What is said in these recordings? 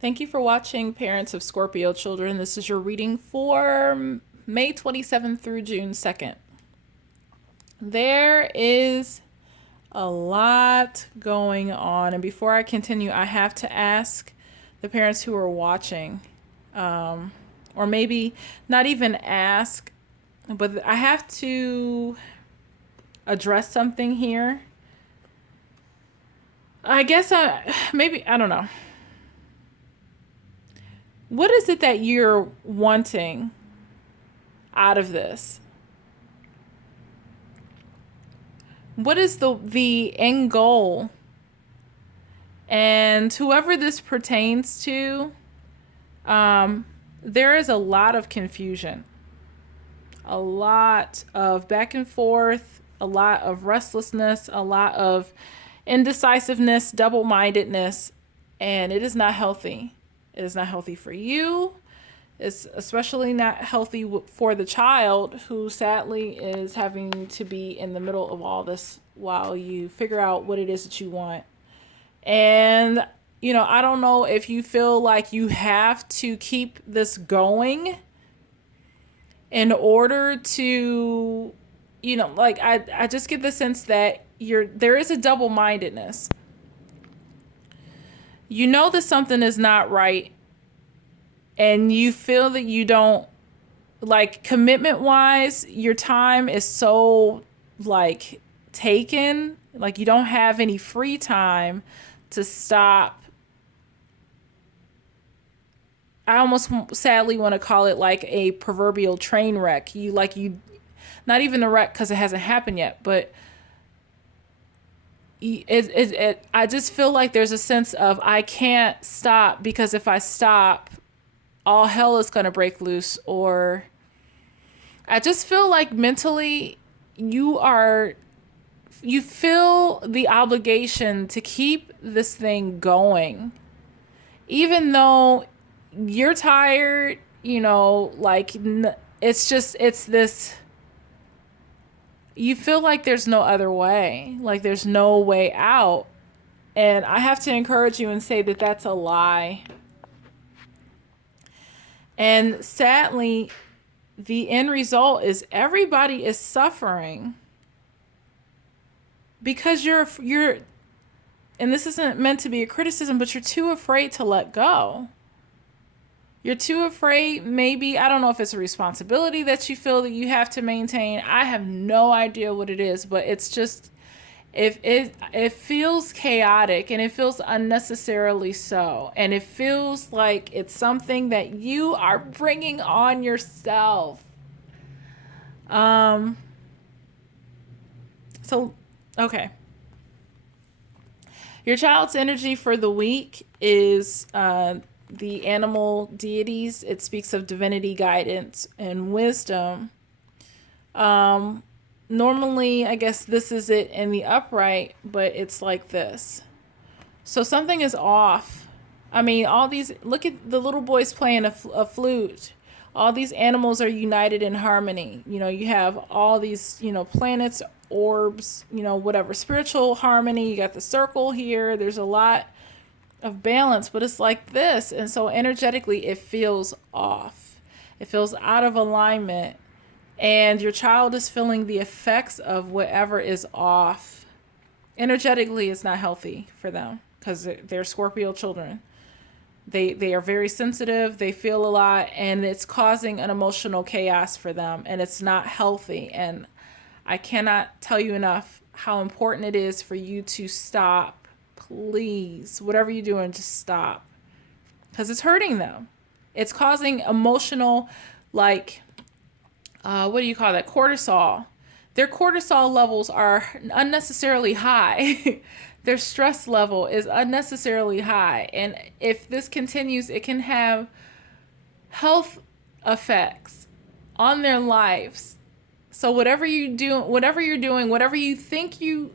Thank you for watching, parents of Scorpio children. This is your reading for May 27th through June 2nd. There is a lot going on. And before I continue, I have to ask the parents who are watching, or maybe not even ask, but I have to address something here. I guess I don't know. What is it that you're wanting out of this? What is the end goal? And whoever this pertains to, there is a lot of confusion, a lot of back and forth, a lot of restlessness, a lot of indecisiveness, double-mindedness, and it is not healthy. It is not healthy for you. It's especially not healthy for the child who sadly is having to be in the middle of all this while you figure out what it is that you want. And, I don't know if you feel like you have to keep this going in order to, I just get the sense that there is a double-mindedness. You know that something is not right, and you feel that you don't, commitment wise, your time is so taken, you don't have any free time to stop. I almost sadly want to call it like a proverbial train wreck. You not even a wreck because it hasn't happened yet, but I just feel like there's a sense of I can't stop, because if I stop, all hell is going to break loose. Or I just feel like mentally you feel the obligation to keep this thing going, even though you're tired, it's this. You feel like there's no other way, like there's no way out. And I have to encourage you and say that that's a lie. And sadly, the end result is everybody is suffering because you're, and this isn't meant to be a criticism, but you're too afraid to let go. You're too afraid, maybe, I don't know if it's a responsibility that you feel that you have to maintain. I have no idea what it is, but it's just, if it feels chaotic, and it feels unnecessarily so. And it feels like it's something that you are bringing on yourself. Okay. Your child's energy for the week is the animal deities. It speaks of divinity, guidance, and wisdom. Normally, I guess this is it in the upright, but it's like this. So something is off. I mean, look at the little boys playing a flute. All these animals are united in harmony. You have all these, planets, orbs, whatever, spiritual harmony. You got the circle here. There's a lot of balance, but it's like this. And so energetically, it feels off. It feels out of alignment. And your child is feeling the effects of whatever is off. Energetically, it's not healthy for them because they're Scorpio children. They are very sensitive. They feel a lot, and it's causing an emotional chaos for them, and it's not healthy. And I cannot tell you enough how important it is for you to stop. Please, whatever you're doing, just stop, because it's hurting them. It's causing emotional, what do you call that? Cortisol. Their cortisol levels are unnecessarily high. Their stress level is unnecessarily high. And if this continues, it can have health effects on their lives. So whatever you're doing, whatever you think you're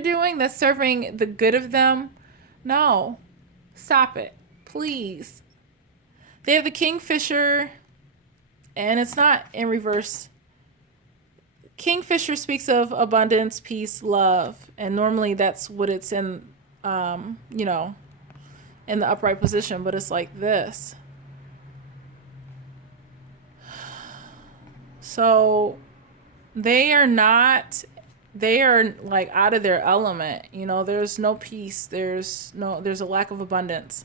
doing that's serving the good of them, no, stop it, please. They have the Kingfisher, and it's not in reverse. Kingfisher speaks of abundance, peace, love, and normally that's what it's in, in the upright position, but it's like this. So they are like out of their element. You know, there's no peace. There's a lack of abundance.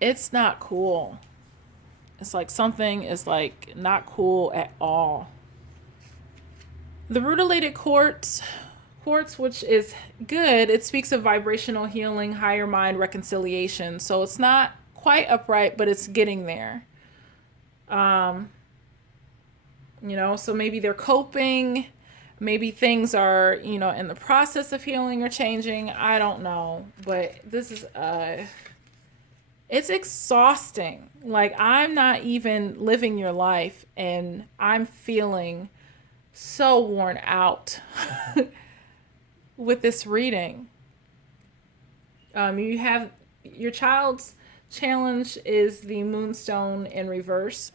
It's not cool. It's like something is like not cool at all. The rutilated quartz, which is good, it speaks of vibrational healing, higher mind reconciliation. So it's not quite upright, but it's getting there. So maybe they're coping, maybe things are, in the process of healing or changing. I don't know, but this is, it's exhausting. Like, I'm not even living your life and I'm feeling so worn out with this reading. You have your child's challenge is the moonstone in reverse.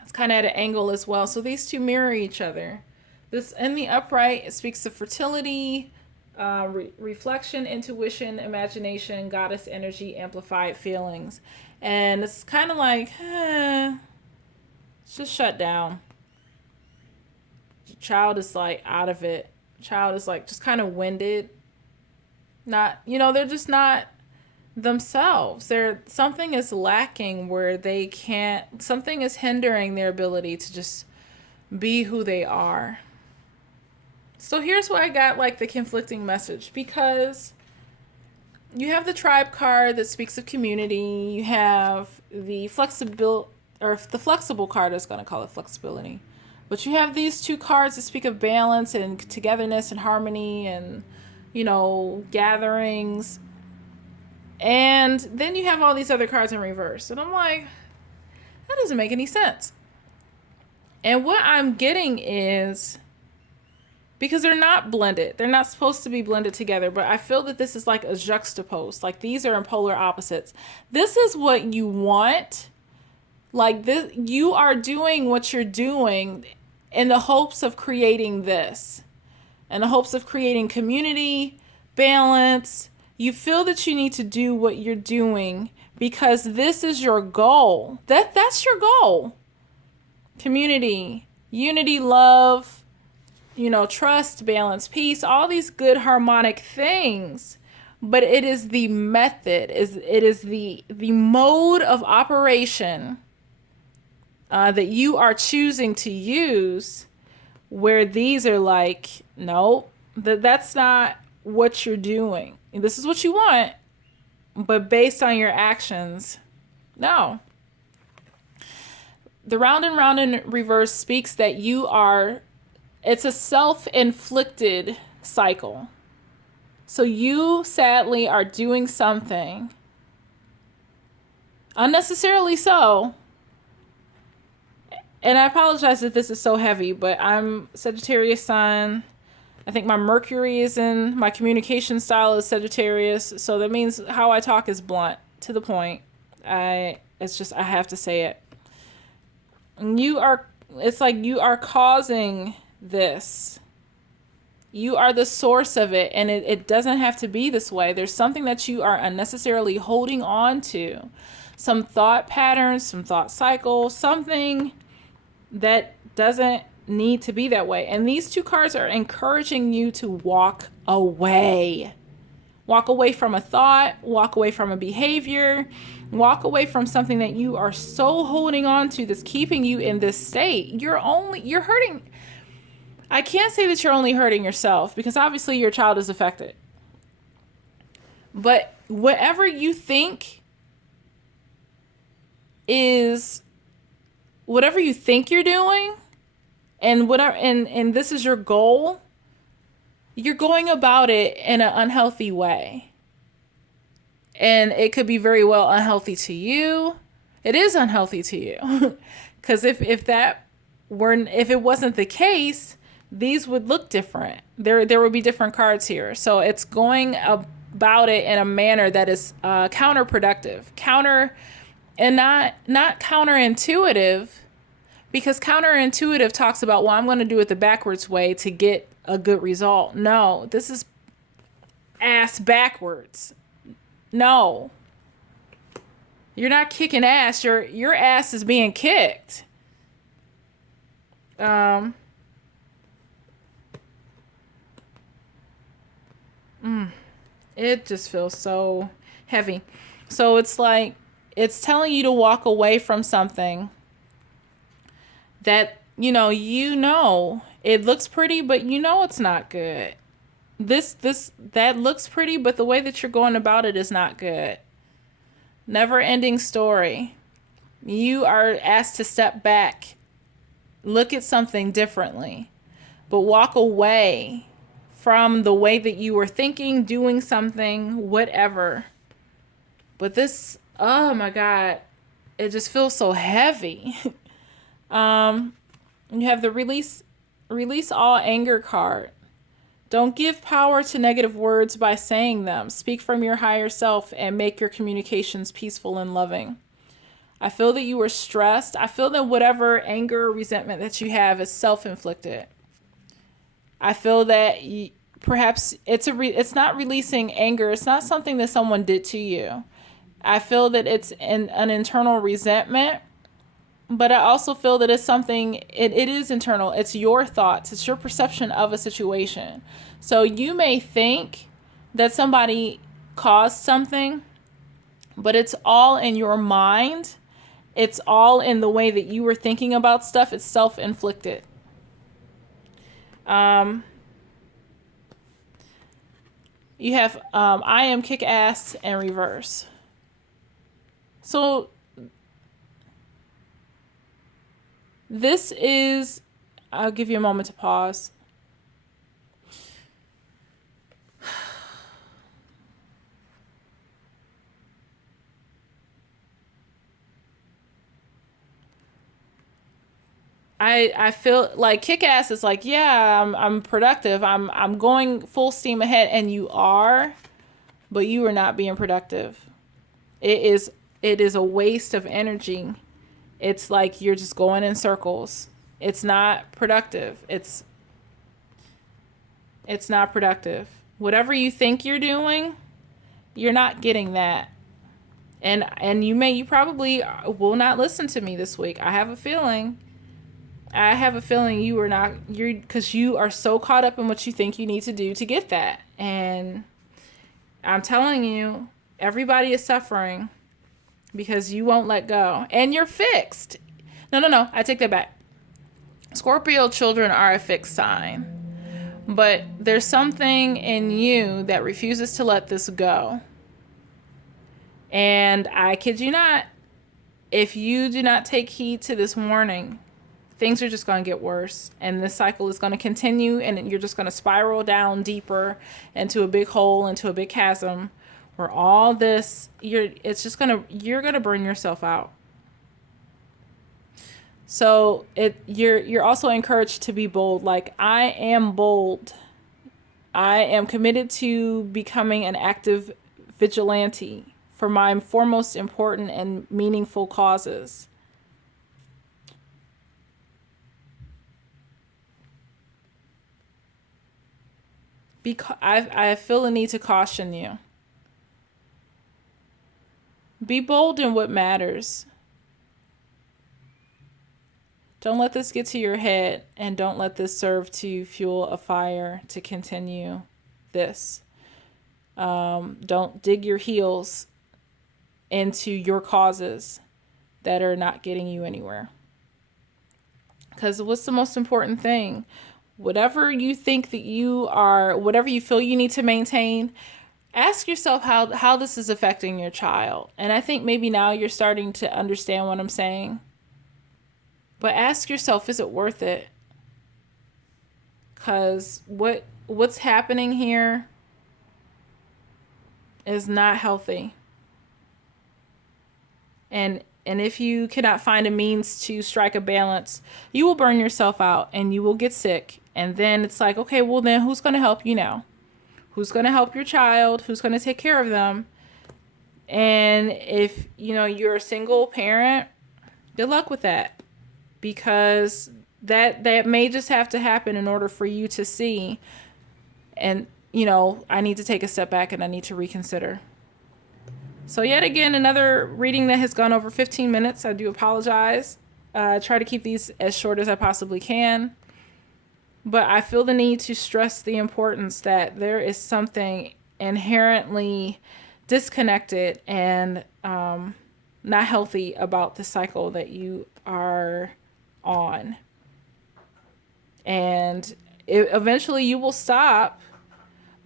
It's kind of at an angle as well. So these two mirror each other. This in the upright, it speaks of fertility, reflection, intuition, imagination, goddess energy, amplified feelings. And it's kind of like, it's just shut down. The child is like out of it. Child is like just kind of winded. Not, they're just not themselves. Something is lacking where they can't, something is hindering their ability to just be who they are. So here's why I got like the conflicting message, because you have the tribe card that speaks of community. You have the flexible card, I was going to call it flexibility. But you have these two cards that speak of balance and togetherness and harmony and, gatherings. And then you have all these other cards in reverse. And I'm like, that doesn't make any sense. And what I'm getting is, because they're not blended. They're not supposed to be blended together. But I feel that this is like a juxtapose. Like these are in polar opposites. This is what you want. Like this, you are doing what you're doing in the hopes of creating this. In the hopes of creating community, balance. You feel that you need to do what you're doing because this is your goal. That's your goal. Community, unity, love, trust, balance, peace, all these good harmonic things. But it is the method, it is the mode of operation that you are choosing to use where these are like, no, that's not what you're doing. This is what you want, but based on your actions, no. The round and round in reverse speaks that it's a self-inflicted cycle. So you sadly are doing something unnecessarily so. And I apologize if this is so heavy, but I'm Sagittarius sun. I think my Mercury is in, my communication style is Sagittarius. So that means how I talk is blunt, to the point. I have to say it. It's like you are causing this. You are the source of it, and it doesn't have to be this way. There's something that you are unnecessarily holding on to. Some thought patterns, some thought cycle, something that doesn't need to be that way. And these two cards are encouraging you to walk away. Walk away from a thought, walk away from a behavior, walk away from something that you are so holding on to that's keeping you in this state. You're hurting. I can't say that you're only hurting yourself, because obviously your child is affected. But whatever you think you're doing, and whatever, and this is your goal, you're going about it in an unhealthy way. And it could be very well unhealthy to you. It is unhealthy to you. Because if it wasn't the case, these would look different. There would be different cards here. So it's going about it in a manner that is counterproductive. And not counterintuitive, because counterintuitive talks about, well, I'm going to do it the backwards way to get a good result. No, this is ass backwards. No. You're not kicking ass. Your ass is being kicked. It just feels so heavy. So it's like it's telling you to walk away from something that it looks pretty, but it's not good. That looks pretty, but the way that you're going about it is not good. Never ending story. You are asked to step back, look at something differently, but walk away from the way that you were thinking, doing something, whatever. But this, oh my God, it just feels so heavy. You have the release all anger card. Don't give power to negative words by saying them. Speak from your higher self and make your communications peaceful and loving. I feel that you are stressed. I feel that whatever anger or resentment that you have is self-inflicted. I feel that perhaps it's not releasing anger. It's not something that someone did to you. I feel that it's an internal resentment, but I also feel that it's something, it is internal. It's your thoughts. It's your perception of a situation. So you may think that somebody caused something, but it's all in your mind. It's all in the way that you were thinking about stuff. It's self-inflicted. You have I am kick ass and reverse. So this is, I'll give you a moment to pause. I feel like kick ass is like, yeah, I'm productive. I'm going full steam ahead, and you are, but you are not being productive. It is a waste of energy. It's like you're just going in circles. It's not productive. It's not productive. Whatever you think you're doing, you're not getting that. And you probably will not listen to me this week. I have a feeling because you are so caught up in what you think you need to do to get that. And I'm telling you, everybody is suffering because you won't let go. And you're fixed. No, I take that back. Scorpio children are a fixed sign. But there's something in you that refuses to let this go. And I kid you not, if you do not take heed to this warning, things are just going to get worse, and this cycle is going to continue, and you're just going to spiral down deeper into a big hole, into a big chasm, where all this, you're going to burn yourself out. So you're also encouraged to be bold. Like, I am bold. I am committed to becoming an active vigilante for my foremost important and meaningful causes. I feel a need to caution you. Be bold in what matters. Don't let this get to your head, and don't let this serve to fuel a fire to continue this. Don't dig your heels into your causes that are not getting you anywhere. Because what's the most important thing? Whatever you think that you are, whatever you feel you need to maintain, ask yourself how this is affecting your child. And I think maybe now you're starting to understand what I'm saying. But ask yourself, is it worth it? Because what's happening here is not healthy. And if you cannot find a means to strike a balance, you will burn yourself out and you will get sick. And then it's like, okay, well then who's going to help you now? Who's going to help your child? Who's going to take care of them? And if, you're a single parent, good luck with that. Because that may just have to happen in order for you to see. And, I need to take a step back and I need to reconsider. So yet again, another reading that has gone over 15 minutes. I do apologize. I try to keep these as short as I possibly can. But I feel the need to stress the importance that there is something inherently disconnected and not healthy about the cycle that you are on. And eventually you will stop,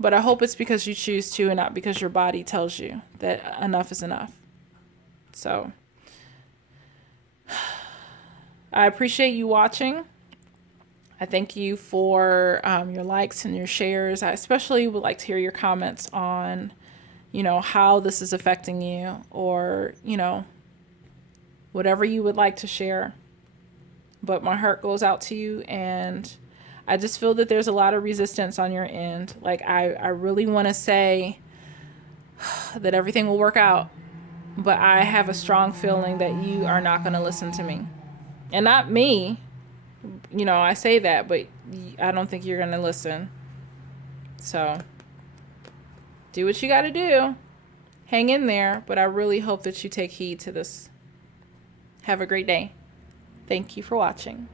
but I hope it's because you choose to and not because your body tells you that enough is enough. So I appreciate you watching. I thank you for your likes and your shares. I especially would like to hear your comments on, how this is affecting you, or, whatever you would like to share. But my heart goes out to you, and I just feel that there's a lot of resistance on your end. Like, I really want to say that everything will work out, but I have a strong feeling that you are not going to listen to me. And not me. I say that, but I don't think you're going to listen. So, do what you got to do. Hang in there, but I really hope that you take heed to this. Have a great day. Thank you for watching.